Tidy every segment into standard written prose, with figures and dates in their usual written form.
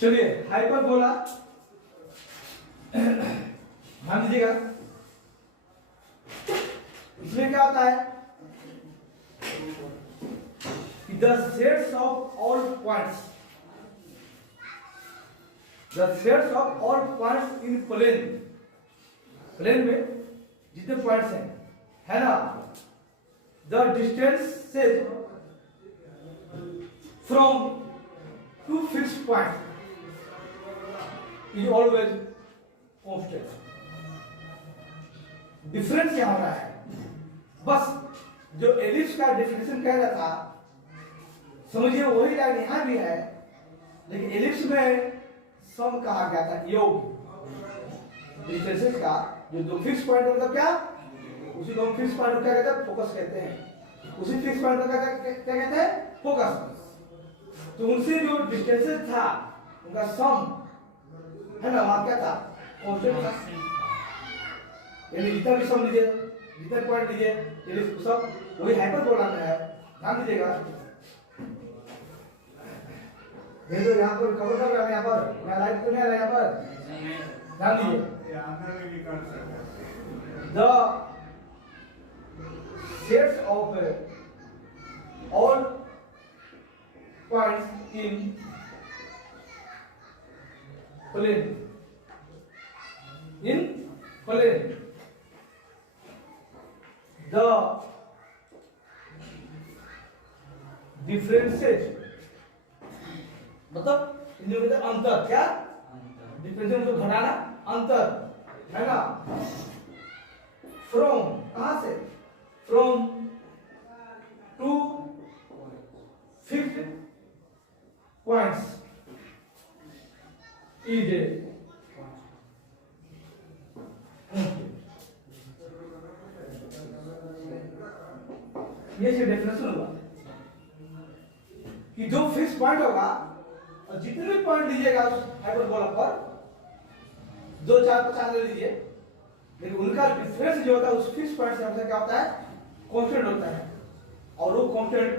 चलिए हाइपरबोला ध्यान दीजिएगा, इसमें क्या होता है कि the sets of all points, the sets of all points in plane, plane में जितने पॉइंट्स हैं है ना, the distances from two fixed point is always constant. Difference क्या हो रहा है, बस जो एलिप्स का डेफिनेशन कह रहा था समझिए वही लाइन यहां भी है, लेकिन एलिप्स में सम कहा गया था योग डिस्टेंसेस का, जो दो फिक्स पॉइंट मतलब क्या, उसी को हम फिक्स पॉइंट को क्या कहते हैं, फोकस कहते हैं, उसी फिक्स पॉइंट को क्या कहते हैं, फोकस। तो उनसे जो डिस्टेंसेस था उनका सम है ना, वहां क्या था, कांस्टेंट था। यानी जितना भी सम लीजिए, जितने पॉइंट लीजिए, ये सब वही हाइपरबोला में है। ध्यान दीजिएगा, ये तो यहाँ पर कवर कर रहा है, यहाँ पर मैं लाइट तो नहीं आ रहा, यहाँ पर ध्यान दीजिए। The sets of all points in plane, in plane, the differences मतलब इन दोनों के अंतर, क्या डिफरेंशियल तो घटाना, अंतर है ना, फ्रॉम कहां से, from two fixed points is ये से डेफिनेशन हुआ कि जो फिक्स पॉइंट होगा और जितने भी पॉइंट लीजिएगा उस हाइपरबोला पर, 2 4 50 ले लीजिए, लेकिन उनका डिफरेंस जो होता है उस फिक्स पॉइंट से हमेशा क्या होता है, कांस्टेंट होता है। और वो कांस्टेंट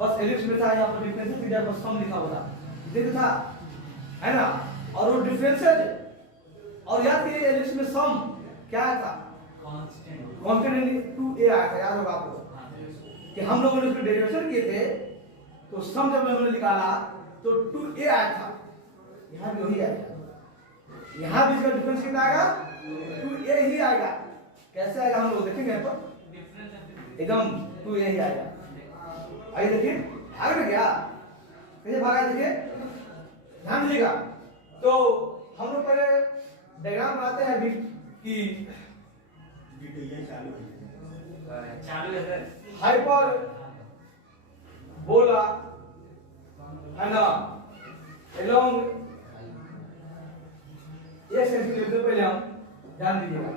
बस एलिप्स में था, यहाँ पर डिफरेंस थीटा बस सम लिखा हुआ था, देख था है ना, और वो डिफरेंस और याद कीजिए एलिप्स में सम क्या था, कांस्टेंट, कांस्टेंट 2a आया था, याद होगा आपको कि हम लोगों ने उसके डेरिवेशन किए थे, तो सम जब हमने निकाला तो 2a आया था, यहां भी वही आएगा, यहां भी इसका डिफरेंस कितना आएगा, 2a ही आएगा। कैसे आएगा हम लोग देखेंगे, तो एकदम 2a ही आएगा। आइए देखिए भाग में क्या, कैसे भागा देखिए, ध्यान दीजिएगा। तो हम लोग पहले डायग्राम बनाते हैं अभी कि चालू है सर, हाइपर बोला है ना, एलोंग ये सेंटीमीटर पहले हम ध्यान दीजिएगा,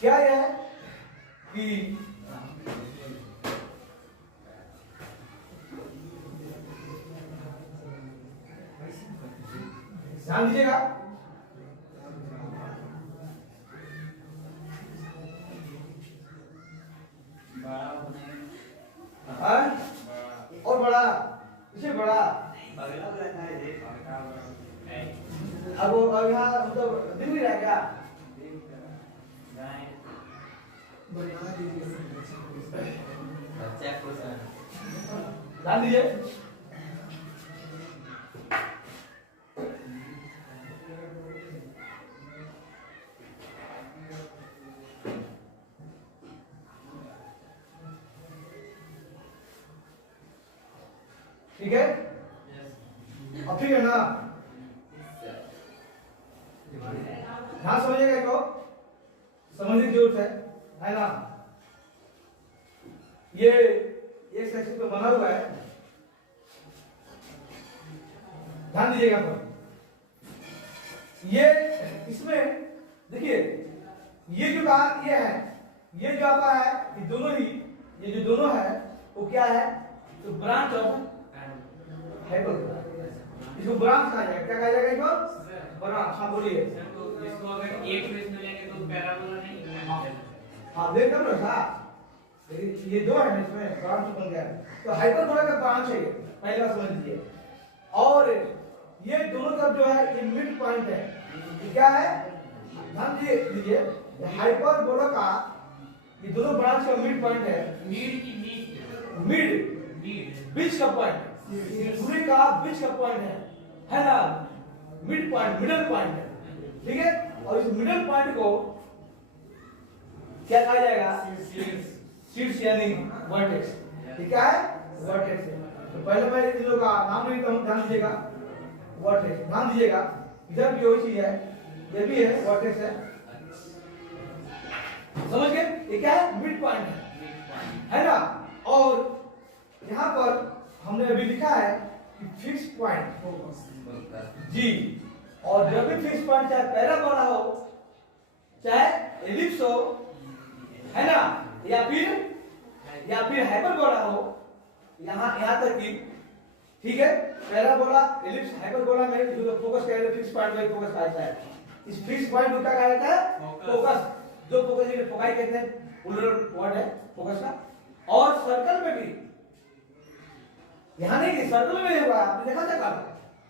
क्या है कि ध्यान दीजिएगा, और बड़ा, इसे बड़ा अब यहाँ मतलब दिख भी रहा है क्या, ध्यान दीजिए, ठीक है, अब ठीक है ना, ध्यान समझिएगा, इसको समझने की जरूरत है ना। ये एक सेक्शन पे बना हुआ है, ध्यान दीजिएगा पर, ये इसमें देखिए ये जो कहा ये है, ये जो आपका है, ये दोनों ही, ये जो दोनों है वो क्या है, तो ब्रांच ऑफ हाइपरबोला, इसको ब्रांच कहा जाएगा, क्या कहा जाएगा इसको, ब्रांच। हाँ बोलिए, इसको अगर एक फेस में लेंगे तो पैराबोला नहीं, हाँ देख रहे हो, लेकिन ये दो है ना, इसमें ब्रांच बन गया है, तो हाइपरबोला का ब्रांच है ये, पहली बात समझ लीजिए। और ये दोनों तरफ जो है ये मिड पॉइंट है, ये क्या है, ध्यान दीजिए, हाइपरबोला का ये दोनों ब्रांच का मिड पॉइंट है, मिड बीच का पॉइंट, पूरे का बीच का पॉइंट है ना, मिड पॉइंट, मिडल पॉइंट है, ठीक है। और इस मिडल पॉइंट को क्या कहा जाएगा, शीर्ष यानी वर्टेक्स, ठीक है, वर्टेक्स है। तो पहले मैं इन लोगों का नाम लिखता हूं, ध्यान दीजिएगा, वर्टेक्स, ध्यान दीजिएगा, इधर भी वही चीज है, ये भी है वर्टेक्स है, समझ गए, ये क्या है, मिड पॉइंट है ना। और यहाँ पर हमने अभी लिखा है कि फिक्स पॉइंट जी, और जब भी फिक्स पॉइंट चाहे पैराबोला हो चाहे एलिप्स हो, है ना, या फिर हाइपरबोला हो, यहाँ तक कि, ठीक है, पैराबोला एलिप्स हाइपरबोला में जो फोकस करेगा फिक्स पॉइंट पे फोकस करता है, इस फिक्स पॉइंट को क्या कहा जाता है, फोकस, जो फोकस के फोकाई कहते हैं, उलट वर्ड है फोकस का। और सर्कल में भी, यहाँ नहीं कि सर्कल में हुआ, आपने देखा था कल,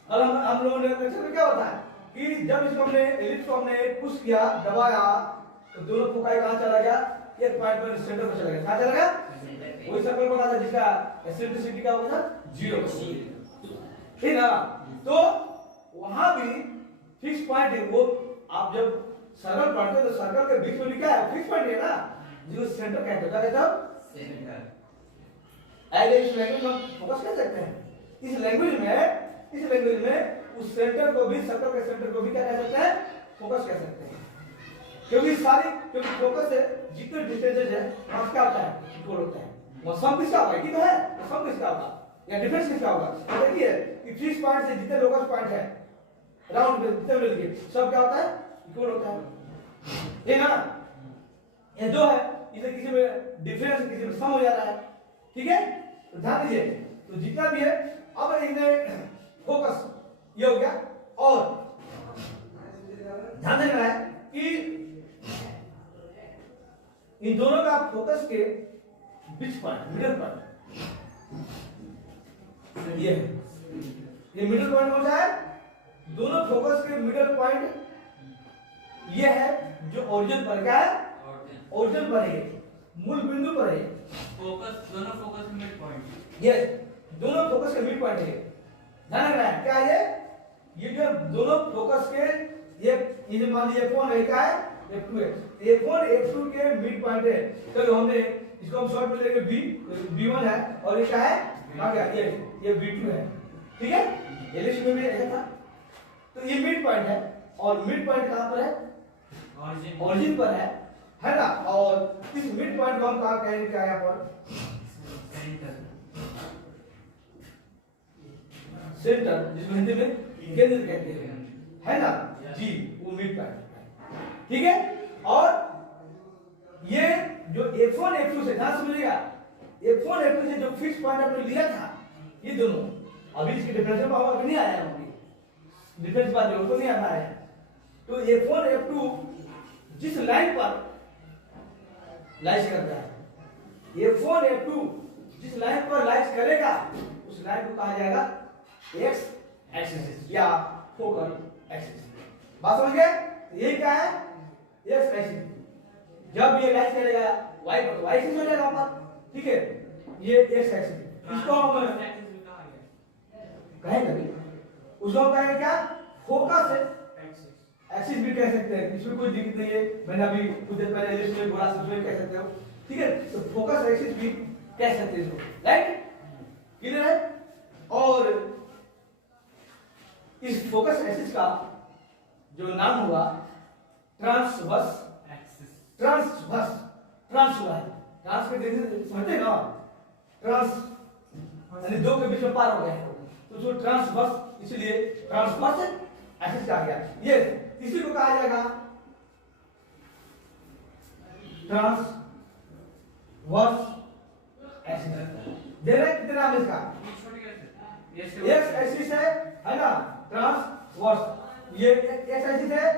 और हम लोगों ने लेक्चर में क्या होता है कि जब इसको हमने एलिप्स को हमने पुश किया, दबाया, तो दोनों फोकाई कहाँ चला गया, एक पॉइंट पर सेंटर पर चला गया, कहाँ चला गया, वही सर्कल बना था जिसका एसेंट्रिसिटी क्या होगा था, 0, ठीक ना। तो वहां भी फिक्स पॉइंट है, वो आप जब सर्कल पढ़ते तो सर्कल के बीच में भी क्या है, फिक्स पॉइंट है ना, जो सेंटर कहते हैं, क्या कहते हैं, सेंटर। इस लैंग्वेज में फोकस कर सकते हैं, इस लैंग्वेज में उस सेंटर को भी, सर्कल के सेंटर को भी क्या कह सकते हैं, फोकस कह सकते हैं, क्योंकि फोकस से जितने डिस्टेंसेस है वहां क्या होता है, इक्वल होता है, वो सम किसका होगा, ये तो है, तो सम किसका होगा या डिफरेंस किसका होगा, तो देखिए कि फिक्स पॉइंट से जितने लोकस पॉइंट है राउंड में जितने मिलके सब क्या होता है, इक्वल होता है, ये ना, ये दो है, इसे किसी में डिफरेंस किसी में सम हो जा रहा है, ठीक है। तो ध्यान दीजिए, तो जितना भी है, अब इन्हें फोकस ये हो गया, और ध्यान देना है कि इन दोनों का फोकस के बीच पॉइंट, मिडिल पॉइंट ये है, ये मिडिल पॉइंट कौन सा है, दोनों फोकस के मिडिल पॉइंट ये है, जो ओरिजिन पर क्या है, ओरिजिन पर है, मूल बिंदु पर है, फोकस, दोनों फोकस मिड पॉइंट, यस, दोनों फोकस के मिड पॉइंट है, ध्यान रखना है, क्या है ये जो दोनों फोकस के, ये जो मान लीजिए F1 है, क्या है, F2 है, F1 F2 के मिड पॉइंट है, तो हमने इसको हम शॉर्ट में लेंगे B1 है, और ये क्या है, आ गया ये B2 है, ठीक है, ये लिस्ट में भी ऐसा था। तो ये मिड पॉइंट है, और मिड पॉइंट कहां पर है, ओरिजिन पर है ना। और इस मिड पॉइंट को हम कहां कहेंगे, क्या यहाँ पर, सेंटर, जिसको हिंदी में केंद्र कहते हैं, है ना जी, वो मिड पॉइंट, ठीक है। और ये जो F1 F2 से, ध्यान समझिएगा, F1 F2 से जो फिक्स पॉइंट आपने लिया था, ये दोनों अभी इसकी डिफरेंशियल पावर अभी नहीं आया है, अभी डिफरेंस बात है, उसको नहीं आना है। तो F1 F2 जिस लाइन पर लाइज करता है, F1 F2 जिस लाइन पर लाइज करेगा, उस लाइन को कहा जाएगा एक्स एक्सिस या फोकल एक्सिस, बात समझ गए, ये क्या है, एक्स एक्सिस, जब ये लाइज करेगा वाई पर, वाई एक्सिस हो जाएगा ऊपर, ठीक है, ये एक्स एक्सिस, इसको हम कहेंगे, उसको हम कहेंगे क्या, फोकस एक्सिस भी कह सकते हैं, इसमें कोई दिक्कत नहीं है, मैंने अभी कुछ देर पहले लिस्ट में बोला, उसमें कह सकते हो, ठीक है। तो फोकस एक्सिस भी कह सकते हैं इसको, राइट, क्लियर है। और इस फोकस एक्सिस का जो नाम हुआ ट्रांसवर्स एक्सिस, ट्रांस हुआ है, ट्रांस के देखिए समझते ना, ट्रांस यानी दो के बीच में पार हो गए हैं, तो जो ट्रांसवर्स, इसलिए ट्रांसवर्स एक्सिस कहा गया। ये इसी को कहा जाएगा ट्रांसवर्स एक्सिस। दे रहे कितना नाम इसका, एक्स एक्सिस है ना, ट्रांसवर्स, ये एक्स एक्सिस है,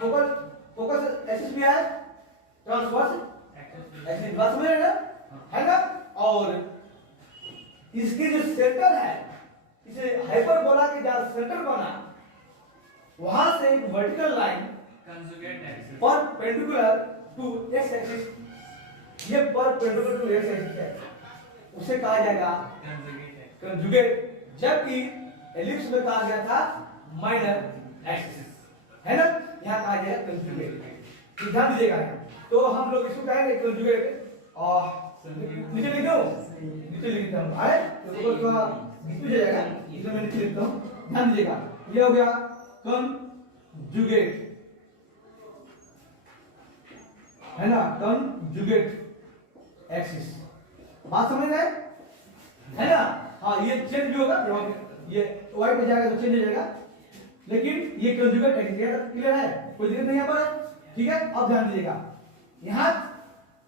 फोकस एक्सिस भी है, ट्रांसवर्स एक्सिस, बात समझ रहे ना, है ना। और इसके जो सेंटर है, इसे हाइपरबोला के जहां सेंटर बना वहां से एक vertical line conjugate axis perpendicular to X axis, ये परपेंडिकुलर टू एक्स एक्सिस है, उसे कहा जाएगा कंजुगेट। जबकि एलिप्स में कहा गया था माइनर एक्सिस, है ना, यहाँ कहा गया कंजुगेट। ध्यान दीजिएगा। तो हम लोग इसको कहेंगे कंजुगेट। और नीचे लिख दो, नीचे लिखता हूँ आए तो थोड़ा बीच में जाएगा, इसमें मैं नीचे लिखता हूँ। ध्यान दीजिएगा, ये हो गया कंजुगेट, है ना, कंजुगेट एक्सिस। बात समझ रहे है ना। हाँ, ये चेंज भी होगा, ये वाई पे जाएगा तो चेंज हो जाएगा, लेकिन ये कंजुगेट एक्सिस क्लियर है, कोई दिक्कत नहीं है यहाँ पर। ठीक है, अब ध्यान दीजिएगा, यहाँ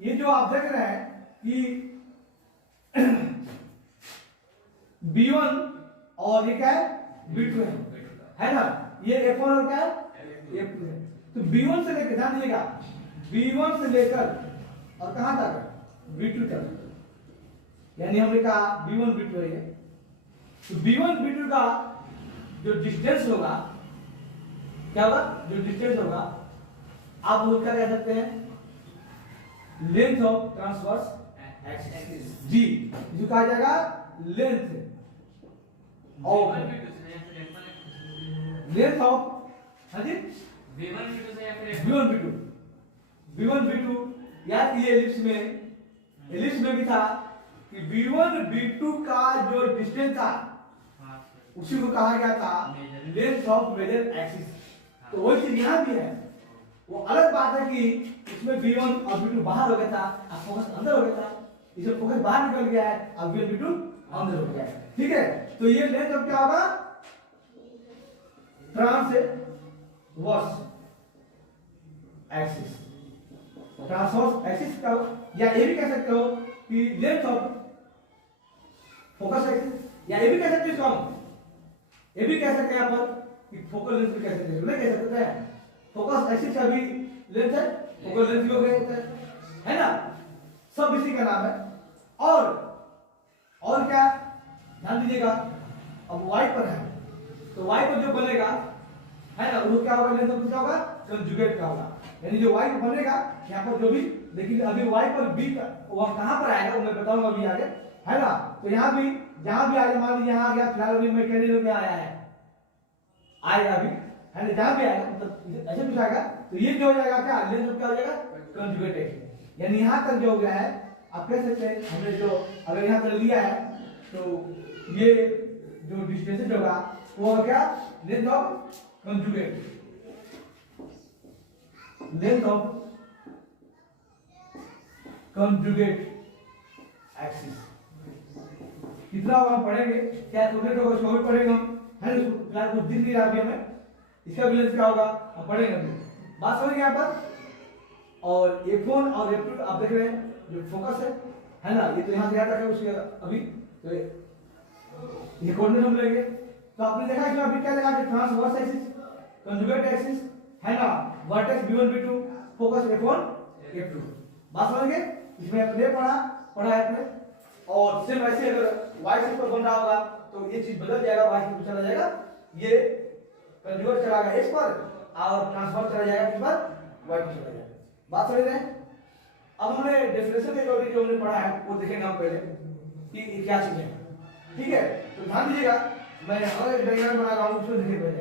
ये जो आप देख रहे हैं कि B1 और ये क्या है, B2 है ना, ये F1 और क्या है, F2 है। तो B1 से लेकर, ध्यान दीजिएगा, B1 से लेकर और कहां तक, B2 तक, यानी हमने कहा B1 B2 है ये। तो B1 B2 का जो डिस्टेंस होगा, क्या होगा, जो डिस्टेंस होगा आप उसका कह सकते हैं लेंथ ऑफ ट्रांसवर्स एक्सिस जी, जो कहा जाएगा लेंथ ऑफ, लेंथ ऑफ, हाँ जी, V1 V2 से या फिर B1 B2 याद कीजिए। एलिप्स में भी था कि B1 B2 का जो डिस्टेंस था उसी को कहा गया था लेंथ ऑफ मेजर एक्सिस। तो वही चीज यहाँ भी है। वो अलग बात है कि इसमें B1 और B2 बाहर हो गया था, अब फोकस अंदर हो गया था, इसमें फोकस बाहर निकल गया है, अब B1 B2 अंदर हो गया है। ठीक है, तो ये लेंथ ऑफ क्या होगा, ट्रांसवर्स एक्सिस, ट्रांसवर्स एक्सिस का, या ये भी कह सकते हो कि लेंथ ऑफ फोकस एक्सिस, या ये भी कह सकते हो इसको हम, ये भी कह सकते हैं यहाँ पर कि फोकल लेंथ भी कह सकते हैं, नहीं कह सकते हैं, फोकस एक्सिस का भी लेंथ है, फोकल लेंथ भी हो गया है ना, सब इसी का नाम है। और क्या, ध्यान दीजिएगा, अब y पर है तो y पर जो बनेगा, है ना, वो क्या होगा, लेंथ ऑफ किसका होगा, कंजुगेट का होगा, यानी जो y बनेगा यहाँ पर जो भी, लेकिन अभी y पर b का वह कहां पर आएगा वो मैं बताऊंगा अभी आगे, है ना। तो यहाँ भी जहां भी आएगा, मान लीजिए यहाँ आ गया, फिलहाल अभी मैकेनिज्म में आया है, आएगा अभी, है ना, जहां भी आएगा मतलब ऐसे कुछ आएगा, तो ये जो हो जाएगा क्या, लेंथ ऑफ क्या हो जाएगा, कंजुगेट एक्सिस। यानी यहाँ तक जो हो गया है, आप कह सकते हैं हमने जो अगर यहाँ तक लिया है तो ये जो डिस्टेंस होगा वो क्या, length of conjugate, length of conjugate axis कितना होगा हम पढ़ेंगे, क्या कैलकुलेट होगा उसको भी पढ़ेंगे हम, है ना। फिलहाल कुछ दिख नहीं रहा अभी हमें, इसका भी लेंथ क्या होगा हम पढ़ेंगे अभी। बात समझ गए यहाँ पर। और F1 और F2 आप देख रहे हैं जो फोकस है ना, ये तो यहाँ से यहाँ तक है, उसके अभी तो ये कोऑर्डिनेट हम लेंगे। तो आपने देखा कि अभी क्या लगा कि ट्रांसवर्स एक्सिस, कंजुगेट एक्सिस, है ना, vertex B1 B2, focus F1 F2। बात समझ गए, इसमें आपने पढ़ा है आपने। और सिर्फ ऐसे अगर y एक्सिस पर बन रहा होगा तो ये चीज बदल जाएगा, y एक्सिस पर चला जाएगा, ये कंजुगेट चला गया x पर और ट्रांसफर चला जाएगा किस पर, y पर चला जाएगा। बात समझ रहे हैं। अब हमने डिफरेंशियल इक्वेलिटी जो हमने पढ़ा है वो देखेंगे हम पहले कि क्या चीज है। ठीक है, तो ध्यान दीजिएगा, मैं अलग एक डायग्राम बना रहा हूं, उसको देखिए पहले।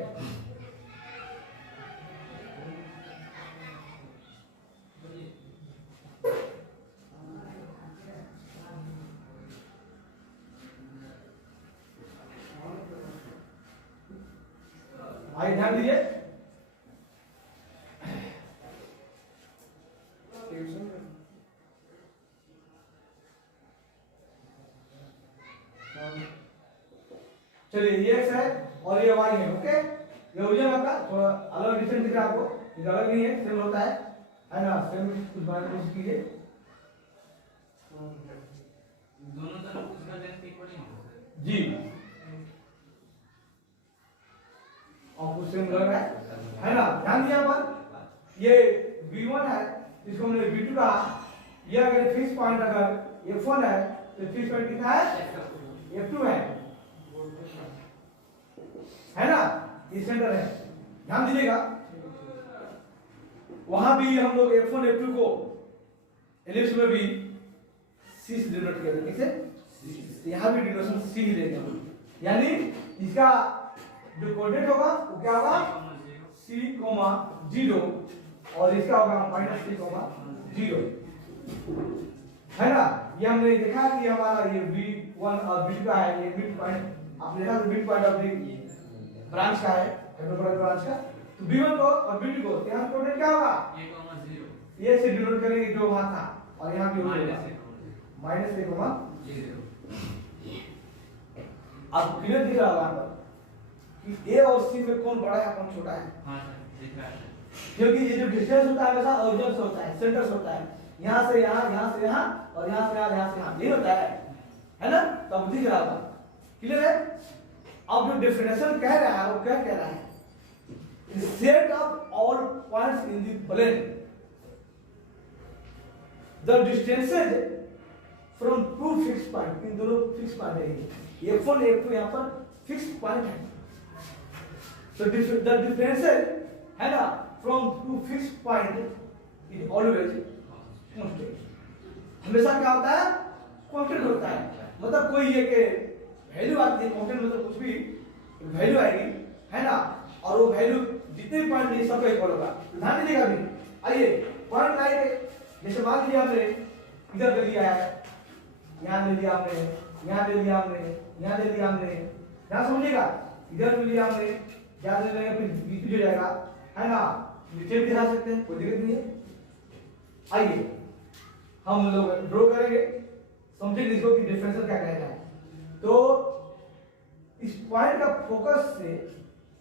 भाई ध्यान दीजिए, चलिए ये x है और ये y है, ओके। ये ओरिजिन आपका थोड़ा अलग डिफरेंस दिख रहा है आपको, ये अलग नहीं है, सेम होता है ना, सेम कुछ बनाने की कोशिश कीजिए। दोनों तरफ उसका लेंथ इक्वल ही होगा जी, आपको सेम लग रहा है ना। ध्यान दिया पर ये B1 है, इसको हमने B2 कहा, ये अगर फिक्स पॉइंट अगर F1 है तो फिक्स पॉइंट कितना है F2 है ना, ये सेंटर है। ध्यान दीजिएगा वहां भी हम लोग F1 F2 को एलिप्स में भी C से डिनोट किया था, किसे यहाँ भी डिनोशन C ही लेंगे हम, यानी इसका जो कोऑर्डिनेट होगा वो क्या होगा C, 0 और इसका होगा -C, 0 है ना। ये हमने देखा कि हमारा ये V1 और V2 का है, ये मिड पॉइंट आपने देखा, तो mid point of the branch का है, हाइपरबोलिक ब्रांच का। तो V1 को और V2 को यहाँ कोऑर्डिनेट क्या होगा ये से डिनोट करेंगे जो वहां था, और यहाँ भी होगा -A, 0। अब क्लियर दिख रहा होगा यहाँ पर कि A और C में कौन बड़ा है कौन छोटा है। हाँ सर दिख रहा है, क्योंकि ये जो डिस्टेंस होता है हमेशा ओरिजिन से होता है, सेंटर से होता है, यहाँ से यहाँ, यहाँ से यहाँ और यहाँ से यहाँ, यहाँ से यहाँ, ये होता है ना। तो अब दिख रहा होगा, क्लियर है। अब जो डेफिनेशन कह रहा है वो क्या कह रहा है, set of all points in the plane the distances from two fix point, इन दोनों फिक्स पॉइंट है, F1 F2 यहाँ पर फिक्स पॉइंट है। So the differences है ना from two fixed point is always constant, हमेशा क्या होता है कांस्टेंट होता है। मतलब कोई ये के वैल्यू आती है, कांस्टेंट मतलब कुछ भी वैल्यू आएगी है ना, और वो वैल्यू जितने भी पॉइंट लिए सबका इक्वल होगा। ध्यान दीजिएगा अभी, आइए पॉइंट लाइए, जैसे मान लीजिए हमने इधर ले लिया है, यहाँ ले लिया हमने, यहाँ ले लिया हमने, यहाँ ले लिया हमने, ध्यान समझिएगा, इधर ले लिया हमने, याद ले लेंगे, फिर बीच में जाएगा है ना, नीचे भी दिखा सकते हैं, कोई दिक्कत नहीं है। आइए हम लोग ड्रॉ करेंगे, समझेंगे इसको कि डिफरेंशियल क्या कहता है। तो इस पॉइंट का फोकस से,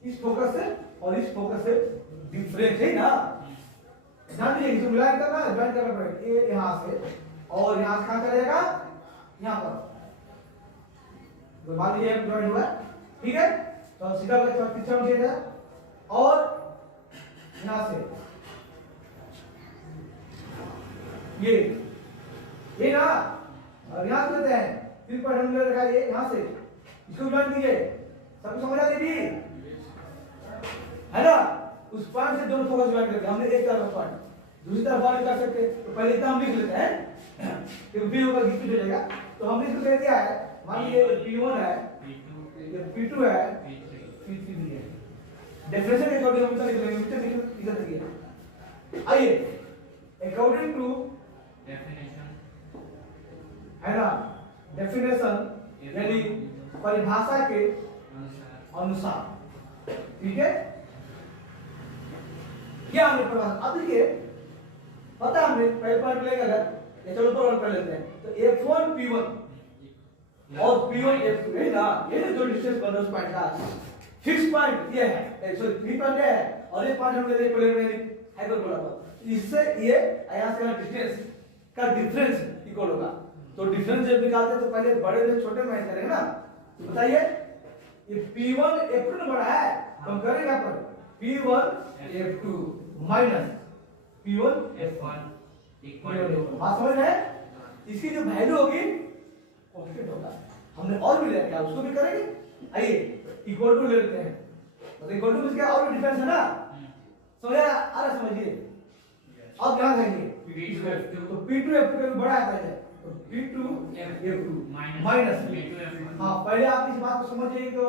इस फोकस से और इस फोकस से डिफरेंस है ना, ध्यान दीजिए इसको मिलान करना है, ज्वाइन करना पड़ेगा, ये यहाँ से और यहाँ से कहाँ करेगा यहाँ पर, तो मान लीजिए ज्वाइन हुआ ठीक है, तो सीधा पिक्चर में जाएगा और यहां से ये ना, और यहां से लेते हैं, फिर पर हम ले रखा है ये यहां से, इसको ज्वाइन कीजिए, सबको समझ आ गई है ना। उस पॉइंट से दोनों फोकस ज्वाइन करके हमने एक तरफ पॉइंट दूसरी तरफ पॉइंट कर सकते, तो पहले इतना हम लिख लेते हैं फिर भी होगा गिफ्ट हो जाएगा। तो हमने इसको कह दिया है, मान लीजिए P1 है, ये P2 है, P3 भी है, डेफिनेशन के अकॉर्डिंग हम इतना लिख लेंगे, इधर देखिए। आइए अकॉर्डिंग टू डेफिनेशन है ना, डेफिनेशन यानी परिभाषा के अनुसार, ठीक है, क्या हमने परिभाषा। अब देखिए पता है हमने पहले पॉइंट लेंगे, अगर ये चलो ऊपर कर लेते हैं, तो F1 P1 और P1 F2 है ना, ये जो डिस्टेंस बन रहा है उस पॉइंट का फिक्स पॉइंट ये है, सॉरी थ्री पॉइंट है, और ये पॉइंट हमने देखो प्लेन में हाइपरबोला पर, इससे ये यहाँ से डिस्टेंस का डिफरेंस इक्वल होगा। तो डिफरेंस जब निकालते हैं तो पहले बड़े से छोटे में करेंगे ना, तो बताइए ये P1 F2 बड़ा है, तो हम करेंगे यहाँ पर P1 F2 minus P1 F1 equal to, बात समझ रहे हैं, इसकी जो वैल्यू होगी कांस्टेंट होगा। हमने और भी लेके उसको भी करेंगे। आइए इक्वल टू ले लेते हैं, तो इक्वल टू इसका और भी डिफरेंस है ना, समझ आ रहा, समझिए। अब क्या करेंगे तो P2 F2 का बड़ा है पहले, तो P2 F2 minus P2 F1। हाँ पहले आप इस बात को समझिए, तो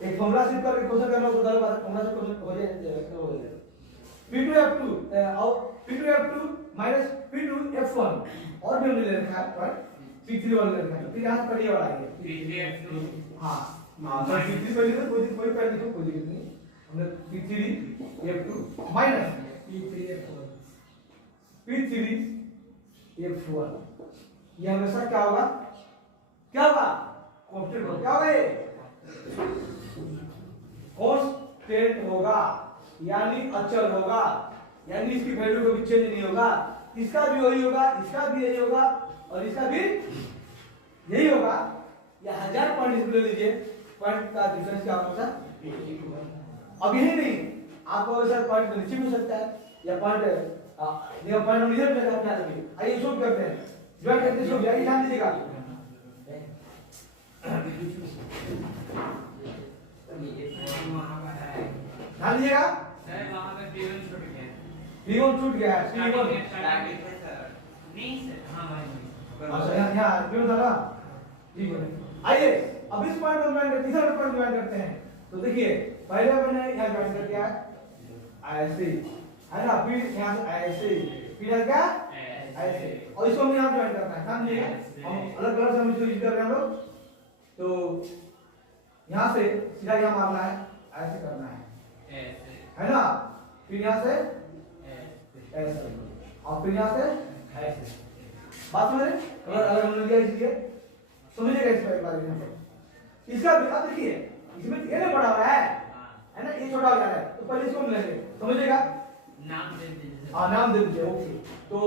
एक फॉर्मूला से करके क्वेश्चन करना तो गलत बात है, फॉर्मूला से क्वेश्चन हो जाए P2 F2 और P2 F2 minus P2 F1, और भी हमने ले रखा है पर P3 वाला ले रखा है, फिर यहाँ पर ये वाला है P3 F2 हाँ तो P3 पर लिखो, कोई पहले लिखो, कोई दिक्कत नहीं, हमने P3 F2 minus P3 F1, ये हमेशा क्या होगा, क्या होगा कांस्टेंट होगा, क्या होगा ये कांस्टेंट होगा, यानी अचल होगा, यानी इसकी वैल्यू कभी चेंज नहीं होगा, इसका भी वही होगा, इसका भी यही होगा और इसका भी यही होगा। या 1000 पॉइंट इसको ले लीजिए, पॉइंट का डिफरेंस क्या होगा सर, अब यही नहीं, आपको अगर पॉइंट नीचे भी हो सकता है या पॉइंट देखो पॉइंट हम इधर पे अपना लगे। आइए शो करते हैं, ज्वाइन करते हैं, शो आइए ध्यान दीजिएगा, ध्यान दीजिएगा। सर वहाँ पे P1 छूट गया। P1 छूट गया है, P1 नहीं सर, हाँ भाई अच्छा यहाँ P1 था ना, ठीक है। आइए अब इस पॉइंट को ज्वाइन करते हैं, तीसरा पॉइंट ज्वाइन करते हैं। तो देखिए पहले मैंने यहाँ ज्वाइन कर दिया है ऐसे, है ना, फिर यहाँ से ऐसे, फिर क्या ऐसे, और इसको हमें यहाँ ज्वाइन करना है, ध्यान दीजिएगा। हम अलग कलर से हम इसको यूज कर रहे हैं हम लोग। तो यहाँ से सीधा यहाँ मारना है, ऐसे करना है ना, फिर यहाँ से ऐसे, और फिर यहाँ से ऐसे। बात समझ रहे? कलर अलग हमने लिया इसलिए समझिएगा इस बारे में। इसका अब देखिए इसमें ये ना बड़ा हुआ है ना, ये छोटा हो जा रहा है, तो पहले इसको हम लेंगे, समझिएगा। नाम दे दीजिए। हाँ नाम दे दीजिए, ओके। तो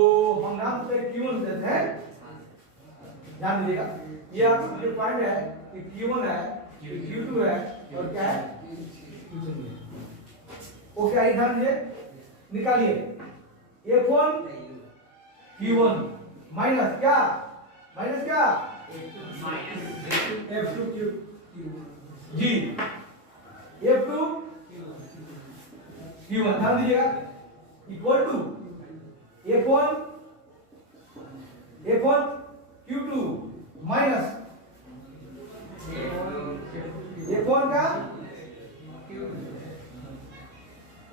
हम नाम से Q1 देते हैं, ध्यान दीजिएगा। ये आपका जो पॉइंट है कि Q1 है, Q2 है और क्या है Q3 है। ओके आइए ध्यान दीजिए, निकालिए F1 Q1 माइनस क्या, माइनस क्या F2 Q जी, F2 Q1 ध्यान दीजिएगा, equal to F1 Q2 minus F1 का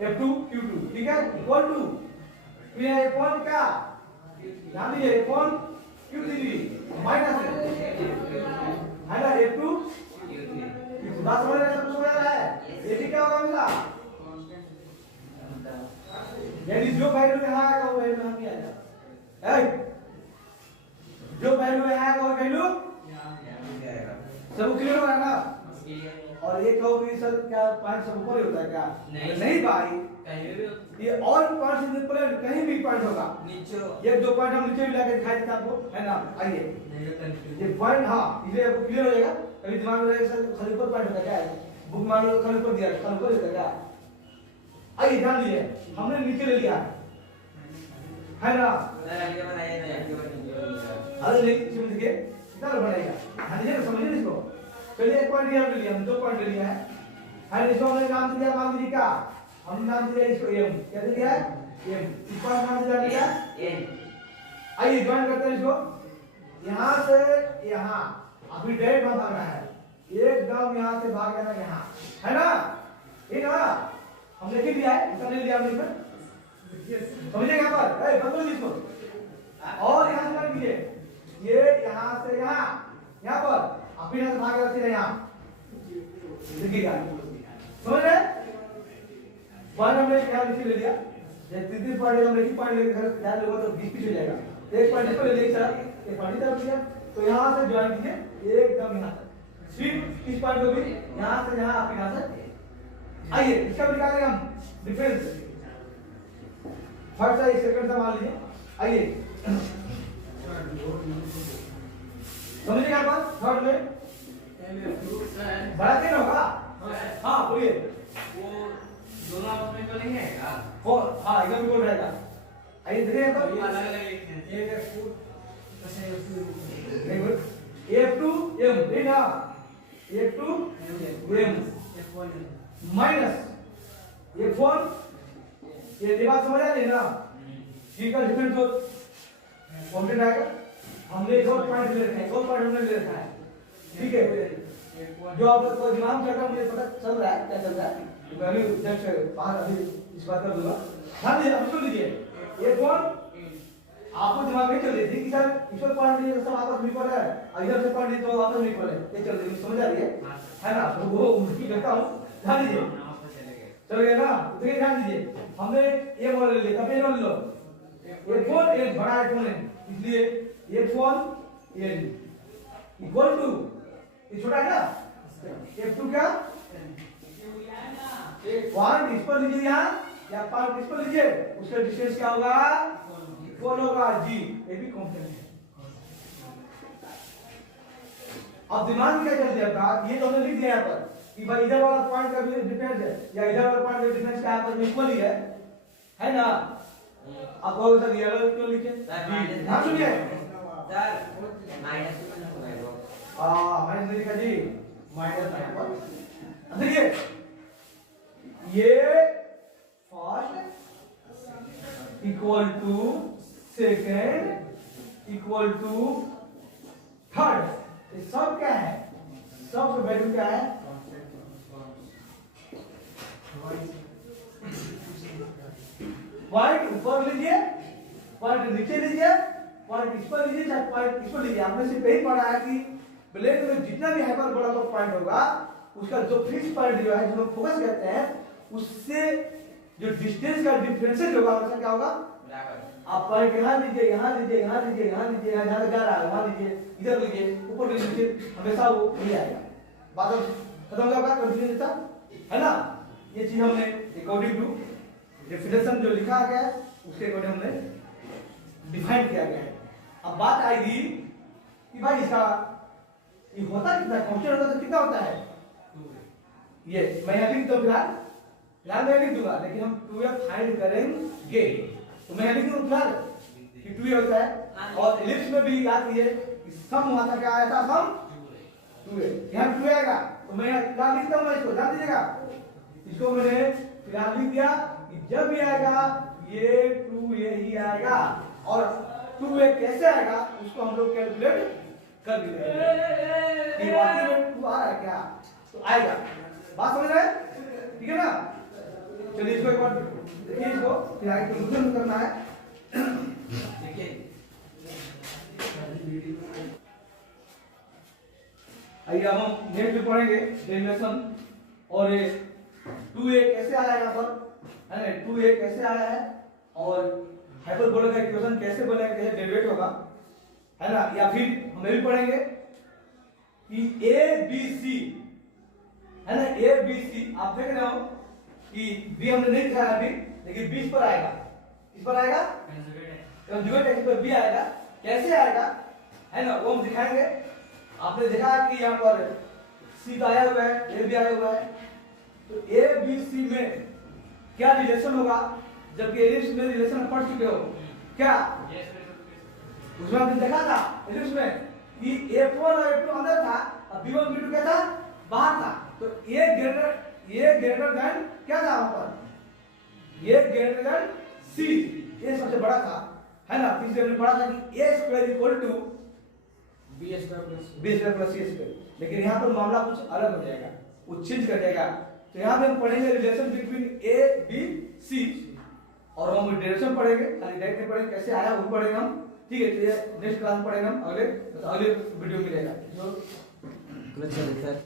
F2 Q2, ठीक है, इक्वल टू फिर F1 का, ध्यान दीजिए F1 Q3 माइनस है ना F2 बात समझ रहे हैं, सब समझ रहा है। ये क्या होगा मिला, यानी जो वैल्यू यहाँ आएगा वो वैल्यू यहाँ भी आएगा, जो वैल्यू यहाँ आएगा वो वैल्यू सब क्लियर होगा ना। और ये कहोगे सर क्या पॉइंट सब ऊपर ही होता है क्या, नहीं भाई, ये और पॉइंट से ऊपर कहीं भी पॉइंट होगा नीचे, एक दो पॉइंट हम नीचे भी लाके दिखाई देता आपको, है ना। आइए ये पॉइंट, हाँ इसलिए आपको क्लियर हो जाएगा। कभी दिमाग में रहेगा सर खाली ऊपर पॉइंट होता है क्या, बुक मान लो खाली ऊपर दिया, खाली ऊपर होता है क्या। आइए ध्यान दीजिए, हमने नीचे ले लिया है ना, अरे नहीं समझ के कितना बनाएगा, ध्यान दीजिए, समझिए इसको। पहले एक पॉइंट यहाँ ले लिया, हम दो पॉइंट ले लिया है इसको हमने नाम दिया, मान लीजिए क्या, हमने नाम दिया इसको M, क्या दे दिया M, इस पर नाम दिया N। आइए ज्वाइन करते हैं इसको, यहाँ से यहाँ अभी डायरेक्ट वहां भागना है, एकदम यहाँ से भाग जाना यहाँ, है ना, ठीक है ना। हमने लिख लिया है, इसका ले लिया हमने, समझिए यहाँ पर, बंद इसको, और यहाँ से कर दीजिए, ये यहाँ से यहाँ पर आप यहाँ से भाग रखते हैं यहाँ, देखिएगा समझ रहे। पॉइंट हमने यहाँ नीचे ले लिया, तीन पॉइंट हमने एक पॉइंट लेकर ध्यान देगा तो 20 पीछे जाएगा, एक पॉइंट इसको ले लिया सर, एक पॉइंट तरफ लिया, तो यहाँ से ज्वाइन कीजिए एकदम यहाँ से, सिर्फ इस पॉइंट को भी यहाँ से यहाँ आप यहाँ से। आइए इसका भी निकालेंगे हम डिफरेंस, फर्स्ट है सेकंड सा मान लीजिए। आइए समझिए यहाँ पर थर्ड में बड़ा तीन होगा, हाँ बोलिए, वो दोनों आपस में तो नहीं है क्या? हाँ एकदम बिल्कुल रहेगा। आइए देखिए तो अलग-अलग लिखते हैं। F2 M, ठीक ना, F2 M माइनस F1, ये बात समझ आ रही है ना, जी का डिफरेंस जो कंप्लीट आएगा, हमने दो पॉइंट ले रखे हैं, दो पॉइंट हमने ले रखा है, ठीक है। जो आप लोग को दिमाग चल रहा है मुझे पता चल रहा है क्या चल रहा है, वैल्यू जब से बाहर अभी इस बात कर दूंगा, ध्यान दीजिए, अब सुन लीजिए। F1 आपको दिमाग में चल रही थी कि सर इसको पॉइंट लिए सब आपस में इक्वल है, इधर से पॉइंट लिए तो आपस में इक्वल है, ये चल रही समझ आ रही है ना। तो वो मुश्किल करता हूँ, ध्यान दीजिए, चल गया ना। देखिए ध्यान दीजिए, हमने ये मॉडल ले लिया, तब ये मॉडल लो, F1 N बड़ा F1 N, इसलिए F1 N इक्वल टू, ये छोटा है ना, F2 क्या पॉइंट इस पर लीजिए यहाँ, या पॉइंट इस पर लीजिए, उसका डिस्टेंस क्या होगा, इक्वल होगा G, ये भी कांस्टेंट है। अब दिमाग में क्या चल जाएगा, ये तो हमने लिख दिया यहाँ पर कि भाई इधर वाला पॉइंट का भी डिफरेंस है या इधर वाला पॉइंट का डिफरेंस क्या है, इक्वल ही है ना। आप कहोगे सर येलो क्यों लिखे? ध्यान सुनिए। माइनस नहीं लिखा जी, माइनस यहाँ पर। देखिए ये first equal to second equal to third, ये सब क्या है? सब का वैल्यू क्या है? पॉइंट ऊपर लीजिए, पॉइंट नीचे लीजिए, पॉइंट इस पर लीजिए, चाहे पॉइंट इस पर लीजिए। आपने सिर्फ यही पढ़ा है कि प्लेन में जितना भी हाइपरबोला पॉइंट होगा उसका जो फिक्स पॉइंट जो है, जो हम फोकस कहते हैं, उससे जो डिस्टेंस का डिफरेंशियल होगा हमेशा क्या होगा? आप पॉइंट यहाँ लीजिए, यहाँ लीजिए, यहाँ लीजिए, यहाँ लीजिए, यहाँ जहाँ जा रहा है वहाँ लीजिए, इधर लीजिए, ऊपर लीजिए, हमेशा वो नहीं आएगा। बात खत्म हो जाएगा, कंटिन्यू है ना? ये चीज हमने अकॉर्डिंग टू डेफिनेशन जो लिखा गया है उसके अकॉर्डिंग हमने डिफाइन किया गया है। अब बात आएगी कि भाई इसका ये होता कितना, कांस्टेंट होता तो कितना होता है? ये मैं यहाँ लिख दूँ, फिलहाल मैं लिख दूंगा, लेकिन हम 2a फाइंड करेंगे। तो मैं लिख दूँ फिलहाल कि 2a होता है। और एलिप्स में भी याद कीजिए कि सम हुआ था, क्या आया था? सम 2a, यहाँ 2a आएगा। तो मैं क्या लिखता हूँ, मैं इसको ध्यान दीजिएगा, इसको मैंने फिलहाल लिख दिया कि जब भी आएगा ये 2a ही आएगा। और 2a कैसे आएगा उसको हम लोग कैलकुलेट कर लेंगे कि वाकई में 2 आ रहा है क्या, तो आएगा। बात समझ रहे हैं? ठीक है ना? चलिए इसको एक बार देखिए, इसको फिर आगे कंक्लूजन करना है। देखिए आइए अब हम नेक्स्ट में पढ़ेंगे डेरिवेशन। और ये 2a कैसे आया यहाँ पर, है ना? 2a कैसे आया है और हाइपरबोला का इक्वेशन कैसे बनेगा, कैसे डेरिवेट होगा, है ना? या फिर हम ये भी पढ़ेंगे कि ABC, है ना? ABC आप देख रहे हो कि B हमने नहीं लिखा है अभी, लेकिन B इस पर आएगा, इस पर आएगा, कंजुगेट इस पर B आएगा। कैसे आएगा, है ना? वो हम दिखाएंगे। आपने देखा कि यहाँ पर C का आया हुआ है, A भी आया हुआ है, तो ABC में क्या रिलेशन होगा, जबकि एलिप्स में रिलेशन पढ़ चुके हो क्या? उसमें हमने देखा था एलिप्स में कि F1 और F2 अंदर था और B1 B2 क्या था? बाहर था। तो ये ग्रेटर देन क्या था वहां पर? ये ग्रेटर देन C, ये सबसे बड़ा था, है ना? तीसरे में पढ़ा था कि A² equal to B² plus C²। लेकिन यहाँ पर मामला कुछ अलग हो जाएगा, वो चेंज कर जाएगा। तो यहाँ पे हम पढ़ेंगे relation between A B C, और हम डेरिवेशन पढ़ेंगे, खाली डायरेक्ट नहीं पढ़ेंगे, कैसे आया वो पढ़ेंगे हम। ठीक है, तो ये नेक्स्ट क्लास में पढ़ेंगे हम, अगले वीडियो मिलेगा जो